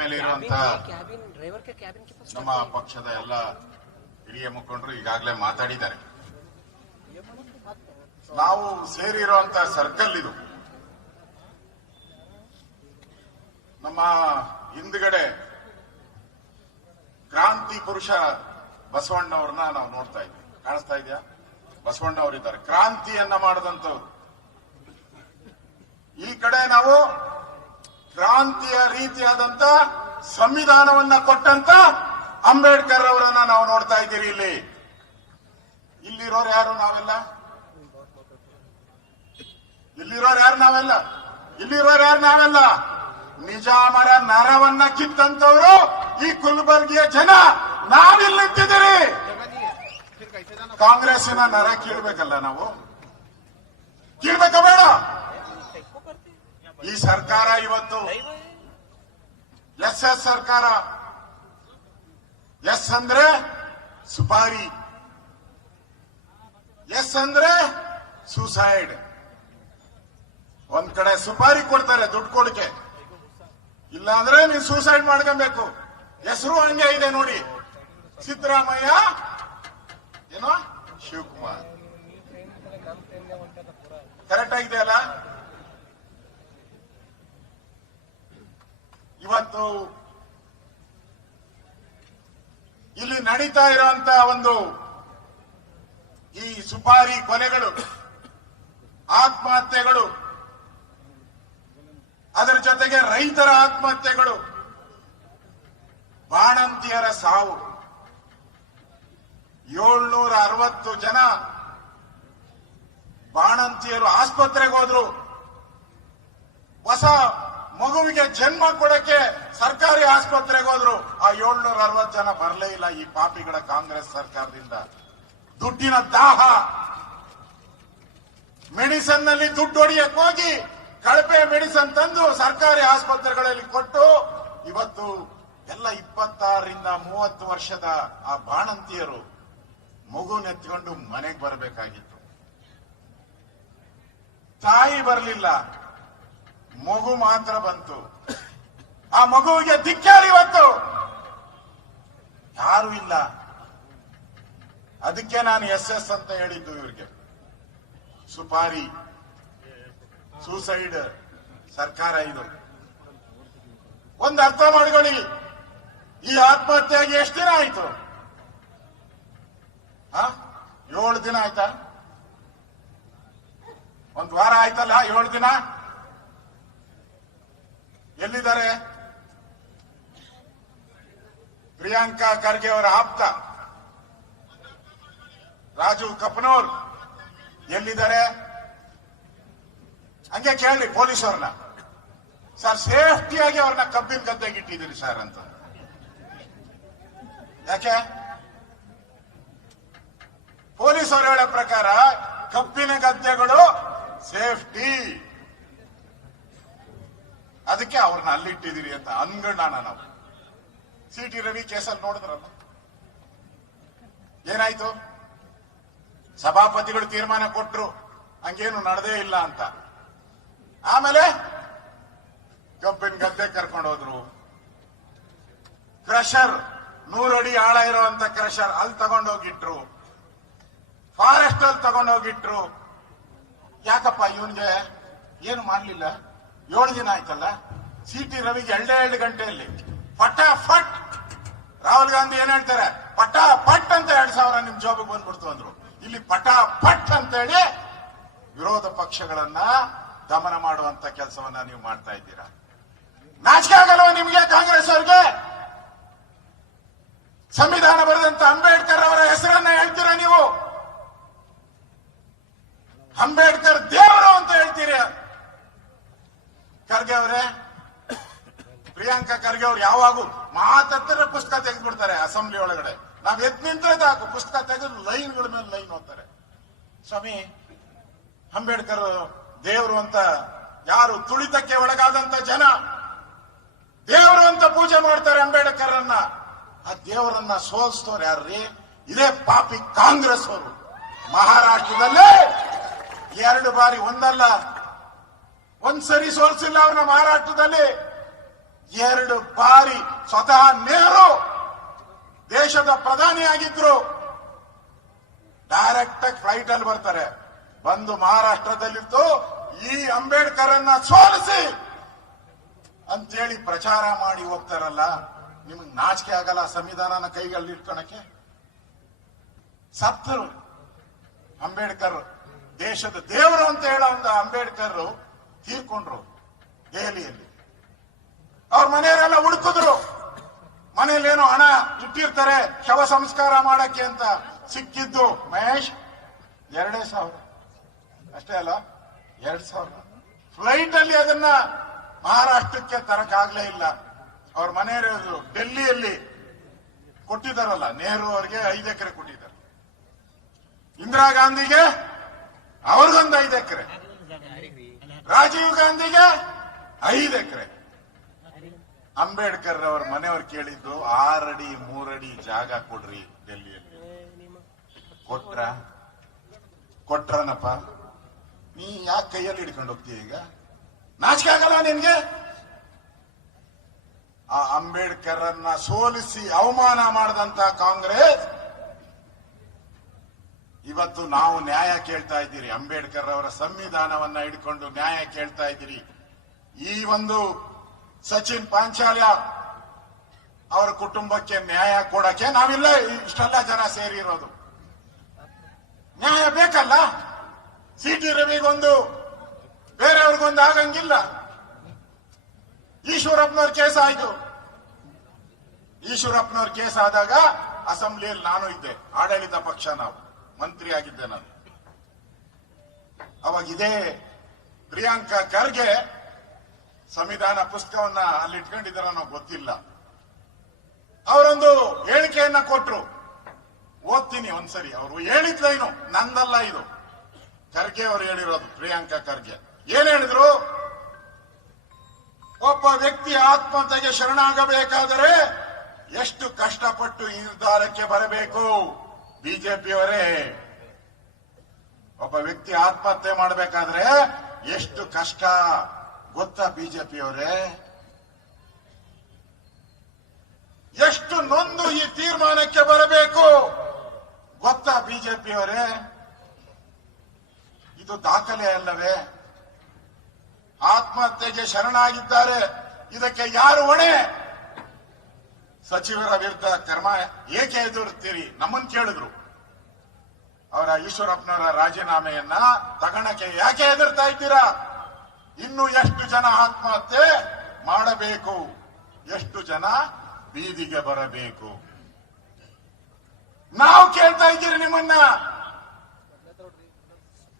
ಮೇಲೆ ಇರುವಂತಹ ನಮ್ಮ ಪಕ್ಷದ ಎಲ್ಲ ಹಿರಿಯ ಮುಖಂಡರು ಈಗಾಗಲೇ ಮಾತಾಡಿದ್ದಾರೆ. ನಾವು ಸೇರಿರುವಂತಹ ಸರ್ಕಲ್ ಇದು. ನಮ್ಮ ಹಿಂದ್ಗಡೆ ಕ್ರಾಂತಿ ಪುರುಷ ಬಸವಣ್ಣವ್ರನ್ನ ನಾವು ನೋಡ್ತಾ ಇದ್ವಿ. ಕಾಣಿಸ್ತಾ ಇದೆಯಾ? ಬಸವಣ್ಣ ಅವರಿದ್ದಾರೆ, ಕ್ರಾಂತಿಯನ್ನ ಮಾಡಿದಂಥವ್ರು. ಈ ಕಡೆ ನಾವು ಕ್ರಾಂತಿಯ ರೀತಿಯಾದಂತ ಸಂವಿಧಾನವನ್ನ ಕೊಟ್ಟಂತ ಅಂಬೇಡ್ಕರ್ ಅವರನ್ನ ನಾವು ನೋಡ್ತಾ ಇದ್ದೀರಿ. ಇಲ್ಲಿರೋರು ಯಾರು? ನಾವೆಲ್ಲ ಇಲ್ಲಿರೋರು ನಾವೆಲ್ಲ ನಿಜಾಮರ ನರವನ್ನ ಕಿತ್ತಂತವ್ರು ಈ ಕುಲ್ಬರ್ಗಿಯ ಜನ. ನಾವಿಲ್ಲಿ ನಿಂತಿದ್ದೀರಿ. ಕಾಂಗ್ರೆಸ್ಸಿನ ನರ ಕೀಳ್ಬೇಕಲ್ಲ, ನಾವು ಕೀಳ್ಬೇಕ ಬೇಡ? ಈ ಸರ್ಕಾರ ಇವತ್ತು ಎಸ್ ಸರ್ಕಾರ. ಎಸ್ ಅಂದ್ರೆ ಸುಪಾರಿ, ಎಸ್ ಅಂದ್ರೆ ಸೂಸೈಡ್. ಒಂದ್ ಕಡೆ ಸುಪಾರಿ ಕೊಡ್ತಾರೆ ದುಡ್ಡು ಕೊಡಕ್ಕೆ, ಇಲ್ಲ ಅಂದ್ರೆ ನೀವು ಸೂಸೈಡ್ ಮಾಡ್ಕೊಬೇಕು. ಹೆಸರು ಹಂಗೆ ಇದೆ ನೋಡಿ, ಸಿದ್ದರಾಮಯ್ಯ ಏನೋ ಶಿವಕುಮಾರ್. ಕರೆಕ್ಟ್ ಆಗಿದೆ ಅಲ್ಲ? ಇವತ್ತು ಇಲ್ಲಿ ನಡೀತಾ ಇರುವಂತ ಒಂದು ಈ ಸುಪಾರಿ ಕೊಲೆಗಳು, ಆತ್ಮಹತ್ಯೆಗಳು, ಅದರ ಜೊತೆಗೆ ರೈತರ ಆತ್ಮಹತ್ಯೆಗಳು, ಬಾಣಂತಿಯರ ಸಾವು, 760 ಜನ ಬಾಣಂತಿಯರು ಆಸ್ಪತ್ರೆಗೆ ಹೋದ್ರು. ಹೊಸ ಮಗುವಿಗೆ ಜನ್ಮ ಕೊಡಕ್ಕೆ ಸರ್ಕಾರಿ ಆಸ್ಪತ್ರೆಗೆ ಹೋದ್ರು. ಆ 760 ಜನ ಬರಲೇ ಇಲ್ಲ ಈ ಪಾಪಿಗಳ ಕಾಂಗ್ರೆಸ್ ಸರ್ಕಾರದಿಂದ. ದುಡ್ಡಿನ ದಾಹ, ಮೆಡಿಸನ್ ನಲ್ಲಿ ದುಡ್ಡು ಹೊಡಿಯಕ್ಕೆ ಹೋಗಿ ಕಳಪೆ ಮೆಡಿಸನ್ ತಂದು ಸರ್ಕಾರಿ ಆಸ್ಪತ್ರೆಗಳಲ್ಲಿ ಕೊಟ್ಟು ಇವತ್ತು ಎಲ್ಲ 26ರಿಂದ 30 ವರ್ಷದ ಆ ಬಾಣಂತಿಯರು ಮಗುನೆತ್ಕೊಂಡು ಮನೆಗೆ ಬರಬೇಕಾಗಿತ್ತು. ತಾಯಿ ಬರಲಿಲ್ಲ, ಮಗು ಮಾತ್ರ ಬಂತು. ಆ ಮಗುವಿಗೆ ಧಿಕ್ಕಾರ. ಇವತ್ತು ಯಾರು ಇಲ್ಲ. ಅದಕ್ಕೆ ನಾನು ಎಸ್ ಅಂತ ಹೇಳಿದ್ದು ಇವರಿಗೆ. ಸುಪಾರಿ, ಸೂಸೈಡ್ ಸರ್ಕಾರ ಇದು. ಒಂದು ಅರ್ಥ ಮಾಡಿಕೊಳ್ಳಿ, ಈ ಆತ್ಮಹತ್ಯೆಗೆ ಎಷ್ಟು ದಿನ ಆಯ್ತು? 7 ದಿನ ಆಯ್ತಾ? ಒಂದು ವಾರ ಆಯ್ತಲ್ಲ? 7 ದಿನ. ಎಲ್ಲಿದ್ದಾರೆ? ಪ್ರಿಯಾಂಕಾ ಖರ್ಗೆ ಅವರ ಆಪ್ತ ರಾಜು ಕಪನೂರ್ ಎಲ್ಲಿದ್ದಾರೆ? ಹಂಗೆ ಕೇಳಿ ಪೊಲೀಸವ್ರನ್ನ. ಸರ್, ಸೇಫ್ಟಿಯಾಗಿ ಅವ್ರನ್ನ ಕಬ್ಬಿನ ಗದ್ದೆಗೆ ಇಟ್ಟಿದ್ದೀರಿ ಸರ್ ಅಂತ. ಯಾಕೆ? ಪೊಲೀಸ್ ಅವರು ಹೇಳೋ ಪ್ರಕಾರ ಕಬ್ಬಿನ ಗದ್ದೆಗಳು ಸೇಫ್ಟಿ, ಅದಕ್ಕೆ ಅವ್ರನ್ನ ಅಲ್ಲಿಟ್ಟಿದ್ದೀರಿ ಅಂತ ಅನ್ಗಣ್ಣ. ನಾವು CT ರವಿ ಕೇಸಲ್ಲಿ ನೋಡಿದ್ರಲ್ಲ ಏನಾಯ್ತು? ಸಭಾಪತಿಗಳು ತೀರ್ಮಾನ ಕೊಟ್ರು, ಹಂಗೇನು ನಡೆದೇ ಇಲ್ಲ ಅಂತ. ಆಮೇಲೆ ಕಬ್ಬಿನ ಗದ್ದೆ ಕರ್ಕೊಂಡು ಹೋದ್ರು. ಕ್ರಷರ್, 100 ಅಡಿ ಆಳ ಇರುವಂತ ಕ್ರಷರ್ ಅಲ್ಲಿ ತಗೊಂಡೋಗಿಟ್ರು. ಫಾರೆಸ್ಟ್ ಅಲ್ಲಿ ತಗೊಂಡೋಗಿಟ್ರು. ಯಾಕಪ್ಪ ಇವನ್ಗೆ ಏನು ಮಾಡ್ಲಿಲ್ಲ? 7 ದಿನ ಆಯ್ತಲ್ಲ. CT ರವಿಗೆ 2 ಗಂಟೆಯಲ್ಲಿ ಫಟಾಫಟ್. ರಾಹುಲ್ ಗಾಂಧಿ ಏನ್ ಹೇಳ್ತಾರೆ? ಪಟಾಪಟ್ ಅಂತ 2,000 ನಿಮ್ ಜಾಬಿಗೆ ಬಂದ್ಬಿಡ್ತು ಅಂದ್ರು. ಇಲ್ಲಿ ಪಟಾಪಟ್ ಅಂತ ಹೇಳಿ ವಿರೋಧ ಪಕ್ಷಗಳನ್ನ ದಮನ ಮಾಡುವಂತ ಕೆಲಸವನ್ನ ನೀವು ಮಾಡ್ತಾ ಇದ್ದೀರಾ. ನಾಚಿಕೆ ಆಗಲ್ವ ನಿಮಗೆ ಕಾಂಗ್ರೆಸ್ ಅವ್ರಿಗೆ? ಸಂವಿಧಾನ ಬರೆದಂತ ಅಂಬೇಡ್ಕರ್ ಅವರ ಹೆಸರನ್ನ ಹೇಳ್ತೀರಾ ನೀವು? ಅಂಬೇಡ್ಕರ್ ದೇವರು ಅಂತ ಹೇಳ್ತೀರಿ. ಖರ್ಗೆ ಅವರೇ, ಪ್ರಿಯಾಂಕಾ ಖರ್ಗೆ ಅವ್ರು ಯಾವಾಗೂ ಮಾತಾಡ್ತಾರೆ, ಪುಸ್ತಕ ತೆಗೆದ್ಬಿಡ್ತಾರೆ ಅಸೆಂಬ್ಲಿ ಒಳಗಡೆ. ನಾವ್ ಎದ್ ನಿಂತ್ರೆ ಸಾಕು, ಪುಸ್ತಕ ತೆಗೆದು ಲೈನ್ಗಳ ಮೇಲೆ ಲೈನ್ ಓದ್ತಾರೆ. ಸ್ವಾಮಿ, ಅಂಬೇಡ್ಕರ್ ದೇವರು ಅಂತ ಯಾರು ತುಳಿತಕ್ಕೆ ಒಳಗಾದಂತ ಜನ ದೇವರು ಅಂತ ಪೂಜೆ ಮಾಡ್ತಾರೆ ಅಂಬೇಡ್ಕರ್ ಅನ್ನ. ಆ ದೇವರನ್ನ ಸೋಲಿಸ್ತವ್ರು ಯಾರ್ರಿ? ಇದೇ ಪಾಪಿ ಕಾಂಗ್ರೆಸ್ ಅವರು. ಮಹಾರಾಷ್ಟ್ರದಲ್ಲಿ 2 ಬಾರಿ, ಒಂದಲ್ಲ ಒಂದ್ಸರಿ ಸೋಲಿಸಿಲ್ಲ ಅವ್ರನ್ನ. ಮಹಾರಾಷ್ಟ್ರದಲ್ಲಿ 2 ಬಾರಿ ಸ್ವತಃ ನೆಹರು ದೇಶದ ಪ್ರಧಾನಿಯಾಗಿದ್ರು. ಡೈರೆಕ್ಟ್ ಆಗಿ ಫ್ಲೈಟ್ ಅಲ್ಲಿ ಬರ್ತಾರೆ, ಬಂದು ಮಹಾರಾಷ್ಟ್ರದಲ್ಲಿದ್ದು ಈ ಅಂಬೇಡ್ಕರ್ ಅನ್ನ ಸೋಲಿಸಿ ಅಂತೇಳಿ ಪ್ರಚಾರ ಮಾಡಿ ಹೋಗ್ತಾರಲ್ಲ. ನಿಮ್ಗೆ ನಾಚಿಕೆ ಆಗಲ್ಲ ಸಂವಿಧಾನನ ಕೈಗಳಲ್ಲಿ ಇಟ್ಕೊಳಕ್ಕೆ? ಸತ್ತರು ಅಂಬೇಡ್ಕರ್, ದೇಶದ ದೇವರು ಅಂತ ಹೇಳೋ ಒಂದು ಅಂಬೇಡ್ಕರ್ ತೀರ್ಕೊಂಡ್ರು ದೆಹಲಿಯಲ್ಲಿ. ಅವ್ರ ಮನೆಯವರೆಲ್ಲ ಹುಡುಕಿದ್ರು, ಮನೇಲೇನೋ ಹಣ ಇಟ್ಟಿರ್ತಾರೆ ಶವ ಸಂಸ್ಕಾರ ಮಾಡಕ್ಕೆ ಅಂತ. ಸಿಕ್ಕಿದ್ದು ಮಹೇಶ್ 2,000 ಅಷ್ಟೇ ಅಲ್ಲ, 2,000 ಫ್ಲೈಟ್ ಅಲ್ಲಿ ಅದನ್ನ ಮಹಾರಾಷ್ಟ್ರಕ್ಕೆ ತರಕಾಗ್ಲೇ ಇಲ್ಲ. ಅವ್ರ ಮನೆಯವರು ಡೆಲ್ಲಿಯಲ್ಲಿ ಕೊಟ್ಟಿದ್ದಾರಲ್ಲ, ನೆಹರು ಅವರಿಗೆ 5 ಎಕರೆ ಕೊಟ್ಟಿದ್ದಾರೆ, ಇಂದಿರಾ ಗಾಂಧಿಗೆ ಅವ್ರಿಗೊಂದು 5 ಎಕರೆ, ರಾಜೀವ್ ಗಾಂಧಿಗೆ 5 ಎಕರೆ. ಅಂಬೇಡ್ಕರ್ ಅವ್ರ ಮನೆಯವ್ರು ಕೇಳಿದ್ದು 6 ಅಡಿ 3 ಅಡಿ ಜಾಗ ಕೊಡ್ರಿ ಡೆಲ್ಲಿಯಲ್ಲಿ. ಕೊಟ್ರನಪ್ಪ. ನೀ ಯಾಕೆ ಕೈಯಲ್ಲಿ ಹಿಡ್ಕೊಂಡು ಹೋಗ್ತೀಯ ಈಗ? ನಾಚಿಕೆ ಆಗಲ್ಲ ನಿನ್ಗೆ? ಆ ಅಂಬೇಡ್ಕರ್ ಅನ್ನ ಸೋಲಿಸಿ ಅವಮಾನ ಮಾಡಿದಂತ ಕಾಂಗ್ರೆಸ್ ಇವತ್ತು ನಾವು ನ್ಯಾಯ ಕೇಳ್ತಾ ಇದ್ದೀರಿ. ಅಂಬೇಡ್ಕರ್ ಅವರ ಸಂವಿಧಾನವನ್ನ ಹಿಡ್ಕೊಂಡು ನ್ಯಾಯ ಕೇಳ್ತಾ ಇದ್ದೀರಿ. ಈ ಒಂದು ಸಚಿನ್ ಪಾಂಚಾಲ್ಯ ಅವರ ಕುಟುಂಬಕ್ಕೆ ನ್ಯಾಯ ಕೊಡಕ್ಕೆ ನಾವಿಲ್ಲ ಇಷ್ಟೆಲ್ಲ ಜನ ಸೇರಿರೋದು. ನ್ಯಾಯ ಬೇಕಲ್ಲ. ಸಿ.ಟಿ. ರವಿಗೊಂದು ಬೇರೆಯವ್ರಿಗೊಂದು ಆಗಂಗಿಲ್ಲ. ಈಶ್ವರಪ್ಪನವ್ರ ಕೇಸ್ ಆಯ್ತು. ಈಶ್ವರಪ್ಪನವ್ರ ಕೇಸ್ ಆದಾಗ ಅಸೆಂಬ್ಲಿಯಲ್ಲಿ ನಾನು ಇದ್ದೆ, ಆಡಳಿತ ಪಕ್ಷ, ನಾವು ಮಂತ್ರಿ ಆಗಿದ್ದೆ ನಾನು. ಅವಾಗ ಇದೇ ಪ್ರಿಯಾಂಕಾ ಖರ್ಗೆ ಸಂವಿಧಾನ ಪುಸ್ತಕವನ್ನ ಅಲ್ಲಿ ಇಟ್ಕೊಂಡಿದ್ದಾರ ನಾವು ಗೊತ್ತಿಲ್ಲ. ಅವರೊಂದು ಹೇಳಿಕೆಯನ್ನ ಕೊಟ್ರು, ಓದ್ತೀನಿ ಒಂದ್ಸರಿ. ಅವರು ಹೇಳಿದ್ ಲೈನು ನಂದಲ್ಲ, ಇದು ಖರ್ಗೆ ಅವರು ಹೇಳಿರೋದು. ಪ್ರಿಯಾಂಕಾ ಖರ್ಗೆ ಏನ್ ಹೇಳಿದ್ರು? ಒಬ್ಬ ವ್ಯಕ್ತಿ ಆತ್ಮಹತ್ಯೆಗೆ ಶರಣಾಗಬೇಕಾದರೆ ಎಷ್ಟು ಕಷ್ಟಪಟ್ಟು ಈ ನಿರ್ಧಾರಕ್ಕೆ ಬರಬೇಕು? ಬಿಜೆಪಿಯವರೇ, ಒಬ್ಬ ವ್ಯಕ್ತಿ ಆತ್ಮಹತ್ಯೆ ಮಾಡಬೇಕಾದ್ರೆ ಎಷ್ಟು ಕಷ್ಟ ಗೊತ್ತಾ ಬಿಜೆಪಿಯವರೇ? ಎಷ್ಟು ನೊಂದು ಈ ತೀರ್ಮಾನಕ್ಕೆ ಬರಬೇಕು ಗೊತ್ತಾ ಬಿಜೆಪಿಯವರೇ? ಇದು ದಾಖಲೆ ಅಲ್ಲವೇ? ಆತ್ಮಹತ್ಯೆಗೆ ಶರಣಾಗಿದ್ದಾರೆ, ಇದಕ್ಕೆ ಯಾರು ಹೊಣೆ? ಸಚಿವರ ವಿರುದ್ಧ ಕ್ರಮ ಏಕೆ ಎದುರುತ್ತೀರಿ? ನಮ್ಮನ್ನು ಕೇಳಿದ್ರು. ಅವರ ಈಶ್ವರಪ್ಪನವರ ರಾಜೀನಾಮೆಯನ್ನ ತಗೊಳಕ್ಕೆ ಯಾಕೆ ಎದುರ್ತಾ ಇದ್ದೀರಾ? ಇನ್ನು ಎಷ್ಟು ಜನ ಆತ್ಮಹತ್ಯೆ ಮಾಡಬೇಕು? ಎಷ್ಟು ಜನ ಬೀದಿಗೆ ಬರಬೇಕು? ನಾವು ಕೇಳ್ತಾ ಇದ್ದೀರಿ ನಿಮ್ಮನ್ನ.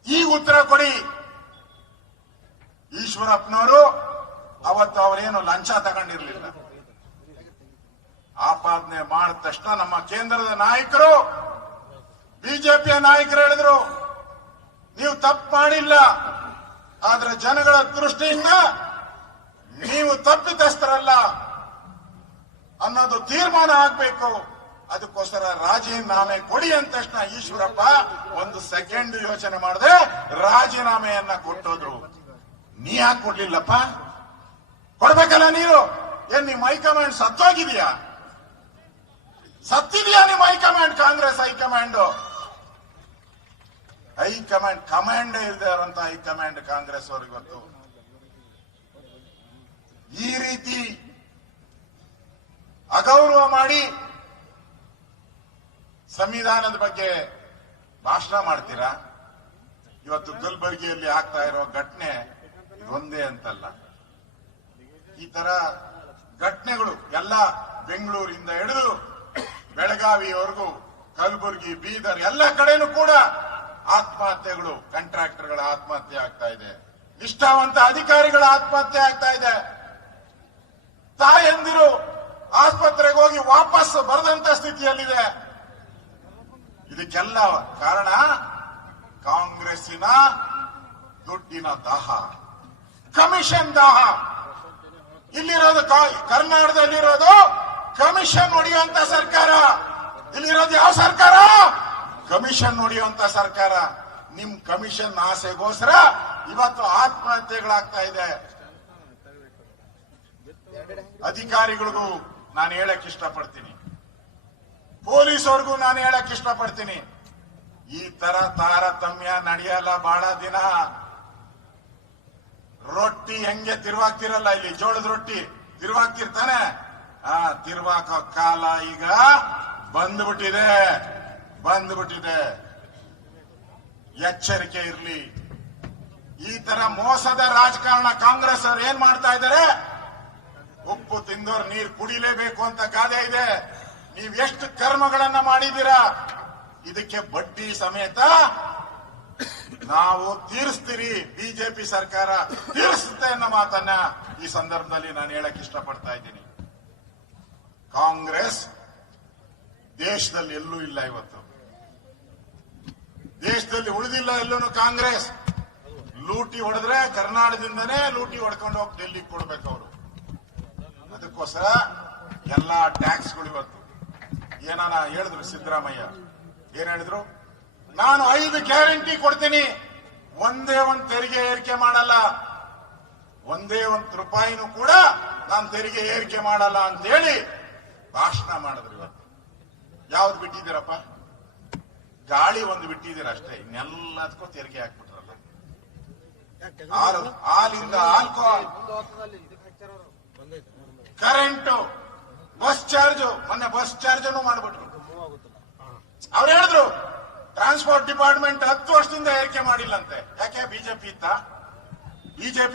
ಈ ಉತ್ತರ ಕೊಡಿ. ಈಶ್ವರಪ್ಪನವರು ಅವತ್ತು ಅವರೇನು ಲಂಚ ತಗೊಂಡಿರ್ಲಿಲ್ಲ. ಆಪಾದನೆ ಮಾಡಿದ ತಕ್ಷಣ ನಮ್ಮ ಕೇಂದ್ರದ ನಾಯಕರು, ಬಿಜೆಪಿಯ ನಾಯಕರು ಹೇಳಿದ್ರು, ನೀವು ತಪ್ಪು ಮಾಡಿಲ್ಲ, ಆದ್ರೆ ಜನಗಳ ದೃಷ್ಟಿಯಿಂದ ನೀವು ತಪ್ಪಿತಸ್ಥರಲ್ಲ ಅನ್ನೋದು ತೀರ್ಮಾನ ಆಗ್ಬೇಕು. ಅದಕ್ಕೋಸ್ಕರ ರಾಜೀನಾಮೆ ಕೊಡಿ ಅಂದ ತಕ್ಷಣ ಈಶ್ವರಪ್ಪ 1 ಸೆಕೆಂಡ್ ಯೋಚನೆ ಮಾಡದೆ ರಾಜೀನಾಮೆಯನ್ನ ಕೊಟ್ಟೋದ್ರು. ನೀ ಯಾಕೆ ಕೊಡ್ಲಿಲ್ಲಪ್ಪ? ಕೊಡ್ಬೇಕಲ್ಲ ನೀನು. ಏನ್ ನಿಮ್ ಹೈಕಮಾಂಡ್ ಸತ್ತೋಗಿದ್ಯಾ? ಸತ್ತಿದ್ಯಾ ನಿಮ್ ಹೈಕಮಾಂಡ್? ಕಾಂಗ್ರೆಸ್ ಹೈಕಮಾಂಡ್ ಕಮಾಂಡ್ ಇಲ್ಲದೆ ಇರುವಂತ ಹೈಕಮಾಂಡ್ ಕಾಂಗ್ರೆಸ್ ಅವರು ಇವತ್ತು ಈ ರೀತಿ ಅಗೌರವ ಮಾಡಿ ಸಂವಿಧಾನದ ಬಗ್ಗೆ ಭಾಷಣ ಮಾಡ್ತೀರಾ? ಇವತ್ತು ಕಲಬುರಗಿಯಲ್ಲಿ ಆಗ್ತಾ ಇರೋ ಘಟನೆ ಇದೊಂದೇ ಅಂತಲ್ಲ, ಈ ತರ ಘಟನೆಗಳು ಎಲ್ಲ ಬೆಂಗಳೂರಿಂದ ಹಿಡಿದು ಬೆಳಗಾವಿಯವರೆಗೂ, ಕಲಬುರಗಿ, ಬೀದರ್ ಎಲ್ಲ ಕಡೆನೂ ಕೂಡ ಆತ್ಮಹತ್ಯೆಗಳು, ಕಾಂಟ್ರಾಕ್ಟರ್ಗಳ ಆತ್ಮಹತ್ಯೆ ಆಗ್ತಾ ಇದೆ, ನಿಷ್ಠಾವಂತ ಅಧಿಕಾರಿಗಳ ಆತ್ಮಹತ್ಯೆ ಆಗ್ತಾ ಇದೆ. ತಾಯಂದಿರು ಆಸ್ಪತ್ರೆಗೆ ಹೋಗಿ ವಾಪಸ್ ಬರದಂತ ಸ್ಥಿತಿಯಲ್ಲಿದೆ. ಇದಕ್ಕೆಲ್ಲ ಕಾರಣ ಕಾಂಗ್ರೆಸ್ಸಿನ ದುಡ್ಡಿನ ದಾಹ, ಕಮಿಷನ್ ದಾಹ. ಇಲ್ಲಿರೋದು ಕರ್ನಾಟಕದಲ್ಲಿರೋದು ಕಮಿಷನ್ ಹೊಡೆಯುವಂತ ಸರ್ಕಾರ. ಇಲ್ಲಿರೋದು ಯಾವ ಸರ್ಕಾರ? ಕಮಿಷನ್ ಹೊಡೆಯುವಂತ ಸರ್ಕಾರ. ನಿಮ್ ಕಮಿಷನ್ ಆಸೆಗೋಸ್ಕರ ಇವತ್ತು ಆತ್ಮಹತ್ಯೆಗಳಾಗ್ತಾ ಇದೆ. ಅಧಿಕಾರಿಗಳಿಗೂ ನಾನು ಹೇಳಕ್ ಇಷ್ಟಪಡ್ತೀನಿ, ಪೊಲೀಸವ್ರಿಗೂ ನಾನು ಹೇಳಕ್ ಇಷ್ಟಪಡ್ತೀನಿ, ಈ ತರ ತಾರತಮ್ಯ ನಡೆಯಲ್ಲ ಬಹಳ ದಿನ. ರೊಟ್ಟಿ ಹೆಂಗೆ ತಿರುವಾಗ್ತಿರಲ್ಲ, ಇಲ್ಲಿ ಜೋಳದ ರೊಟ್ಟಿ ತಿರುವಾಗ್ತಿರ್ತಾನೆ, ತಿರುವಾಕೋ ಕಾಲ ಈಗ ಬಂದ್ಬಿಟ್ಟಿದೆ. ಎಚ್ಚರಿಕೆ ಇರ್ಲಿ. ಈ ತರ ಮೋಸದ ರಾಜಕಾರಣ ಕಾಂಗ್ರೆಸ್ ಅವ್ರು ಏನ್ ಮಾಡ್ತಾ ಇದ್ದಾರೆ? ಉಪ್ಪು ತಿಂದೋರ್ ನೀರು ಕುಡಿಲೇಬೇಕು ಅಂತ ಗಾದೆ ಇದೆ. ನೀವ್ ಎಷ್ಟು ಕರ್ಮಗಳನ್ನ ಮಾಡಿದ್ದೀರಾ, ಇದಕ್ಕೆ ಬಡ್ಡಿ ಸಮೇತ ನಾವು ತೀರಿಸ್ತೀರಿ, ಬಿಜೆಪಿ ಸರ್ಕಾರ ತೀರಿಸುತ್ತೆ ಅನ್ನೋ ಮಾತನ್ನ ಈ ಸಂದರ್ಭದಲ್ಲಿ ನಾನು ಹೇಳಕ್ ಇಷ್ಟಪಡ್ತಾ ಇದ್ದೀನಿ. ಕಾಂಗ್ರೆಸ್ ದೇಶದಲ್ಲಿ ಎಲ್ಲೂ ಇಲ್ಲ, ಇವತ್ತು ದೇಶದಲ್ಲಿ ಉಳಿದಿಲ್ಲ ಎಲ್ಲೂ ಕಾಂಗ್ರೆಸ್. ಲೂಟಿ ಹೊಡೆದ್ರೆ ಕರ್ನಾಟಕದಿಂದನೇ ಲೂಟಿ ಹೊಡ್ಕೊಂಡು ಹೋಗಿ ಡೆಲ್ಲಿಗೆ ಕೊಡ್ಬೇಕು ಅವರು. ಅದಕ್ಕೋಸ್ಕರ ಎಲ್ಲಾ ಟ್ಯಾಕ್ಸ್ಗಳು ಇವತ್ತು ಏನಾನ ಹೇಳಿದ್ರು ಸಿದ್ದರಾಮಯ್ಯ, ಏನ್ ಹೇಳಿದ್ರು? ನಾನು 5 ಗ್ಯಾರಂಟಿ ಕೊಡ್ತೀನಿ, ಒಂದೇ ಒಂದು ತೆರಿಗೆ ಏರಿಕೆ ಮಾಡಲ್ಲ, ಒಂದೇ ಒಂದು ರೂಪಾಯಿನೂ ಕೂಡ ನಾನು ತೆರಿಗೆ ಏರಿಕೆ ಮಾಡಲ್ಲ ಅಂತ ಹೇಳಿ ಭಾಷಣ ಮಾಡಿದ್ರು. ಇವತ್ತು ಯಾವ್ದು ಬಿಟ್ಟಿದ್ದೀರಪ್ಪ? ಗಾಳಿ ಒಂದು ಬಿಟ್ಟಿದ್ದೀರ ಅಷ್ಟೇ, ಇನ್ನೆಲ್ಲದಕ್ಕೂ ತೆರಿಗೆ ಹಾಕ್ಬಿಟ್ರಲ್ಲ. ಹಾಲಿಂದ ಆಲ್ಕೋಹಾಲ್, ಕರೆಂಟು, ಬಸ್ ಚಾರ್ಜ್, ಮೊನ್ನೆ ಬಸ್ ಚಾರ್ಜ್ ಮಾಡ್ಬಿಟ್ರು. ಅವ್ರು ಹೇಳಿದ್ರು ಟ್ರಾನ್ಸ್ಪೋರ್ಟ್ ಡಿಪಾರ್ಟ್ಮೆಂಟ್ 10 ವರ್ಷದಿಂದ ಏರಿಕೆ ಮಾಡಿಲ್ಲಂತೆ. ಯಾಕೆ? ಬಿಜೆಪಿ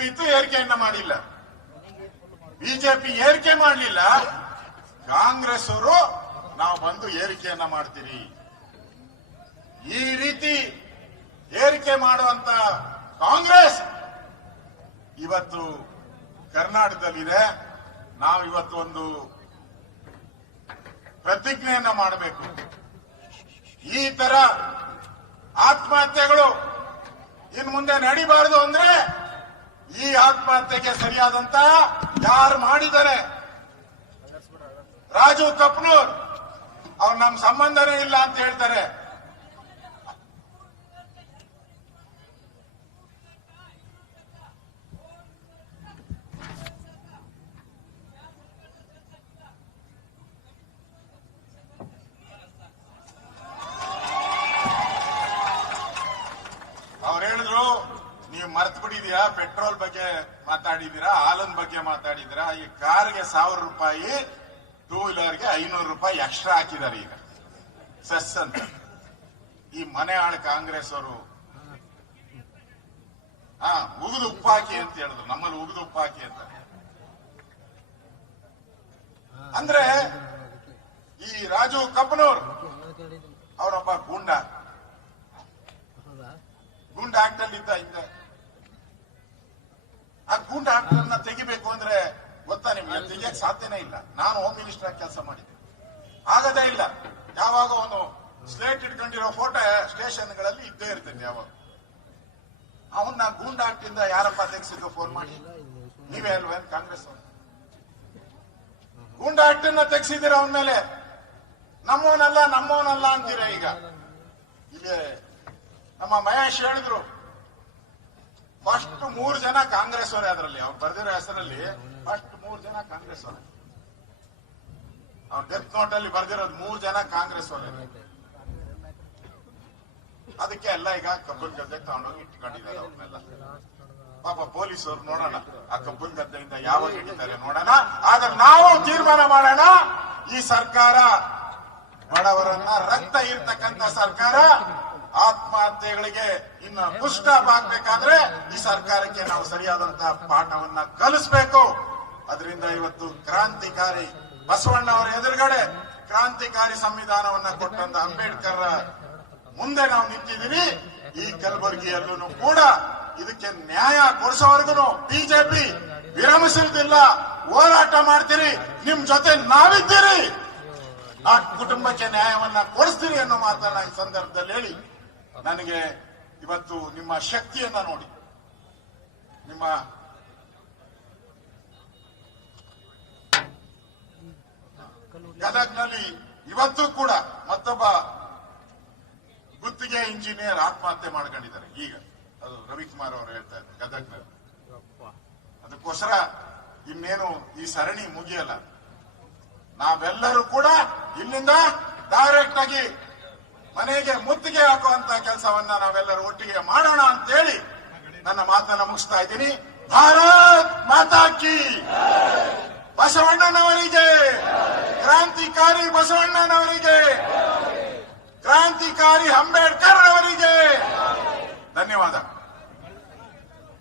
ಇತ್ತು ಏರಿಕೆಯನ್ನ ಮಾಡಿಲ್ಲ. ಬಿಜೆಪಿ ಏರಿಕೆ ಮಾಡಲಿಲ್ಲ, ಕಾಂಗ್ರೆಸ್ ಅವರು ನಾವು ಬಂದು ಏರಿಕೆಯನ್ನ ಮಾಡ್ತೀರಿ. ಈ ರೀತಿ ಏರಿಕೆ ಮಾಡುವಂತ ಕಾಂಗ್ರೆಸ್ ಇವತ್ತು ಕರ್ನಾಟಕದಲ್ಲಿದೆ. ನಾವು ಇವತ್ತು ಒಂದು ಪ್ರತಿಜ್ಞೆಯನ್ನ ಮಾಡಬೇಕು. ಈ ತರ ಆತ್ಮಹತ್ಯೆಗಳು ಇನ್ನು ಮುಂದೆ ನಡಿಬಾರದು ಅಂದ್ರೆ ಈ ಆತ್ಮಹತ್ಯೆಗೆ ಸರಿಯಾದಂತ ಯಾರು ಮಾಡಿದ್ದಾರೆ? ರಾಜು ಕಪ್ನೂರ್ ಅವ್ರು ನಮ್ ಸಂಬಂಧನೇ ಇಲ್ಲ ಅಂತ ಹೇಳ್ತಾರೆ. ಅವ್ರು ಹೇಳಿದ್ರು, ನೀವು ಮರ್ತು ಬಿಟ್ಟಿದೀರಾ, ಪೆಟ್ರೋಲ್ ಬಗ್ಗೆ ಮಾತಾಡಿದೀರಾ, ಹಾಲನ್ ಬಗ್ಗೆ ಮಾತಾಡಿದೀರಾ, ಈ ಕಾರ್ಗೆ 1000 ರೂಪಾಯಿ, 2 ವೀಲರ್ಗೆ 500 ರೂಪಾಯಿ ಎಕ್ಸ್ಟ್ರಾ ಹಾಕಿದ್ದಾರೆ ಈಗ ಸೆಸ್ ಅಂತ. ಈ ಮನೆ ಆಳ ಕಾಂಗ್ರೆಸ್ ಅವರು ಉಗಿದು ಉಪ್ಪು ಹಾಕಿ ಅಂತ ಹೇಳಿದ್ರು, ನಮ್ಮಲ್ಲಿ ಉಗಿದು ಉಪ್ಪು ಹಾಕಿ ಅಂತ. ಅಂದ್ರೆ ಈ ರಾಜು ಕಪ್ಪನೂರ್ ಅವರೊಬ್ಬ ಗೂಂಡ ಆಕ್ಟ್ ಅಲ್ಲಿ ಇದ್ದ. ಆ ಗೂಂಡ ಆಕ್ಟ್ ಅನ್ನ ತೆಗಿಬೇಕು ಅಂದ್ರೆ ಗೊತ್ತಾ ನಿಮ್ಗೆ? ತೆಗಿಯಕ್ ಸಾಧ್ಯನೇ ಇಲ್ಲ. ನಾನು ಹೋಮ್ ಮಿನಿಸ್ಟರ್ ಆಗಿ ಕೆಲಸ ಮಾಡಿದ್ದೆ, ಆಗದೇ ಇಲ್ಲ. ಯಾವಾಗ ಅವನು ಸ್ಲೇಟ್ ಇಟ್ಕೊಂಡಿರೋ ಫೋಟೋ ಸ್ಟೇಷನ್ಗಳಲ್ಲಿ ಇದ್ದೇ ಇರ್ತೈತೆ. ಯಾವಾಗ ಅವನ್ನ ಗೂಂಡ ಆಕ್ಟ್ ಇಂದ ಯಾರಪ್ಪ ತೆಗಿಸಿದ್ರು ಫೋನ್ ಮಾಡಿ? ನೀವೇ ಅಲ್ವೇನ್ ಕಾಂಗ್ರೆಸ್ ಅವರು? ಗೂಂಡ ಆಕ್ಟ್ ಅನ್ನ ತೆಗಿಸಿದಿರ ಅವನ ಮೇಲೆ. ನಮ್ಮವನಲ್ಲ ಅಂತೀರ. ಈಗ ಇಲ್ಲಿ ನಮ್ಮ ಮಹೇಶ್ ಹೇಳಿದ್ರು, ಫಸ್ಟ್ 3 ಜನ ಕಾಂಗ್ರೆಸ್ ಅವರೇ. ಅದರಲ್ಲಿ ಅವ್ರು ಬರೆದಿರೋ ಹೆಸರಲ್ಲಿ ಫಸ್ಟ್ 3 ಜನ ಕಾಂಗ್ರೆಸ್ ಅವರೇ. ಅವ್ರ ಡೆತ್ ನೋಟ್ ಅಲ್ಲಿ ಬರೆದಿರೋದು 3 ಜನ ಕಾಂಗ್ರೆಸ್ ಅವರೇ. ಅದಕ್ಕೆ ಎಲ್ಲ ಈಗ ಕಬ್ಬನ್ ಗದ್ದೆ ತಗೊಂಡೋಗಿ ಇಟ್ಕೊಂಡಿದ್ದಾರೆ ಅವ್ರನ್ನೆಲ್ಲ. ಪಾಪ ಪೊಲೀಸರು ನೋಡೋಣ ಆ ಕಬ್ಬನ್ ಗದ್ದೆಯಿಂದ ಯಾವಾಗ ಹಿಡಿತಾರೆ ನೋಡೋಣ. ಆದ್ರೆ ನಾವು ತೀರ್ಮಾನ ಮಾಡೋಣ, ಈ ಸರ್ಕಾರ ಬಡವರನ್ನ ರಕ್ತ ಇರ್ತಕ್ಕಂಥ ಸರ್ಕಾರ. ಆತ್ಮಹತ್ಯೆಗಳಿಗೆ ಇನ್ನು ಪುಷ್ಟ ಹಾಕ್ಬೇಕಾದ್ರೆ ಈ ಸರ್ಕಾರಕ್ಕೆ ನಾವು ಸರಿಯಾದಂತ ಪಾಠವನ್ನ ಕಲಿಸ್ಬೇಕು. ಅದರಿಂದ ಇವತ್ತು ಕ್ರಾಂತಿಕಾರಿ ಬಸವಣ್ಣ ಅವರ ಎದುರುಗಡೆ ಕ್ರಾಂತಿಕಾರಿ ಸಂವಿಧಾನವನ್ನ ಕೊಟ್ಟಂತ ಅಂಬೇಡ್ಕರ್ ಮುಂದೆ ನಾವು ನಿಂತಿದ್ದೀವಿ. ಈ ಕಲಬುರಗಿಯಲ್ಲೂ ಕೂಡ ಇದಕ್ಕೆ ನ್ಯಾಯ ಕೊಡಿಸೋವರೆಗೂ ಬಿಜೆಪಿ ವಿರಮಿಸುವುದಿಲ್ಲ, ಹೋರಾಟ ಮಾಡ್ತೀರಿ. ನಿಮ್ ಜೊತೆ ನಾವಿದ್ದೀರಿ, ಆ ಕುಟುಂಬಕ್ಕೆ ನ್ಯಾಯವನ್ನ ಕೊಡಿಸ್ತೀರಿ ಅನ್ನೋ ಮಾತನ್ನ ಈ ಸಂದರ್ಭದಲ್ಲಿ ಹೇಳಿ, ನನಗೆ ಇವತ್ತು ನಿಮ್ಮ ಶಕ್ತಿಯನ್ನ ನೋಡಿ, ನಿಮ್ಮ ಗದಗ್ನಲ್ಲಿ ಇವತ್ತು ಕೂಡ ಮತ್ತೊಬ್ಬ ಗುತ್ತಿಗೆ ಇಂಜಿನಿಯರ್ ಆತ್ಮಹತ್ಯೆ ಮಾಡ್ಕೊಂಡಿದ್ದಾರೆ. ಈಗ ಅದು ರವಿಕುಮಾರ್ ಅವರು ಹೇಳ್ತಾ ಇದ್ದಾರೆ ಗದಗ್ನಲ್ಲಿ. ಅದಕ್ಕೋಸ್ಕರ ಇನ್ನೇನು ಈ ಸರಣಿ ಮುಗಿಯಲ್ಲ. ನಾವೆಲ್ಲರೂ ಕೂಡ ಇಲ್ಲಿಂದ ಡೈರೆಕ್ಟ್ ಆಗಿ ಮನೆಗೆ ಮುತ್ತಿಗೆ ಹಾಕುವಂತ ಕೆಲಸವನ್ನ ನಾವೆಲ್ಲರೂ ಒಟ್ಟಿಗೆ ಮಾಡೋಣ ಅಂತೇಳಿ ನನ್ನ ಮಾತನ್ನ ಮುಗಿಸ್ತಾ ಇದ್ದೀನಿ. ಭಾರತ್ ಮಾತಾ ಕಿ, ಬಸವಣ್ಣನವರಿಗೆ, ಕ್ರಾಂತಿಕಾರಿ ಬಸವಣ್ಣನವರಿಗೆ, ಕ್ರಾಂತಿಕಾರಿ ಅಂಬೇಡ್ಕರ್ ಅವರಿಗೆ ಧನ್ಯವಾದ.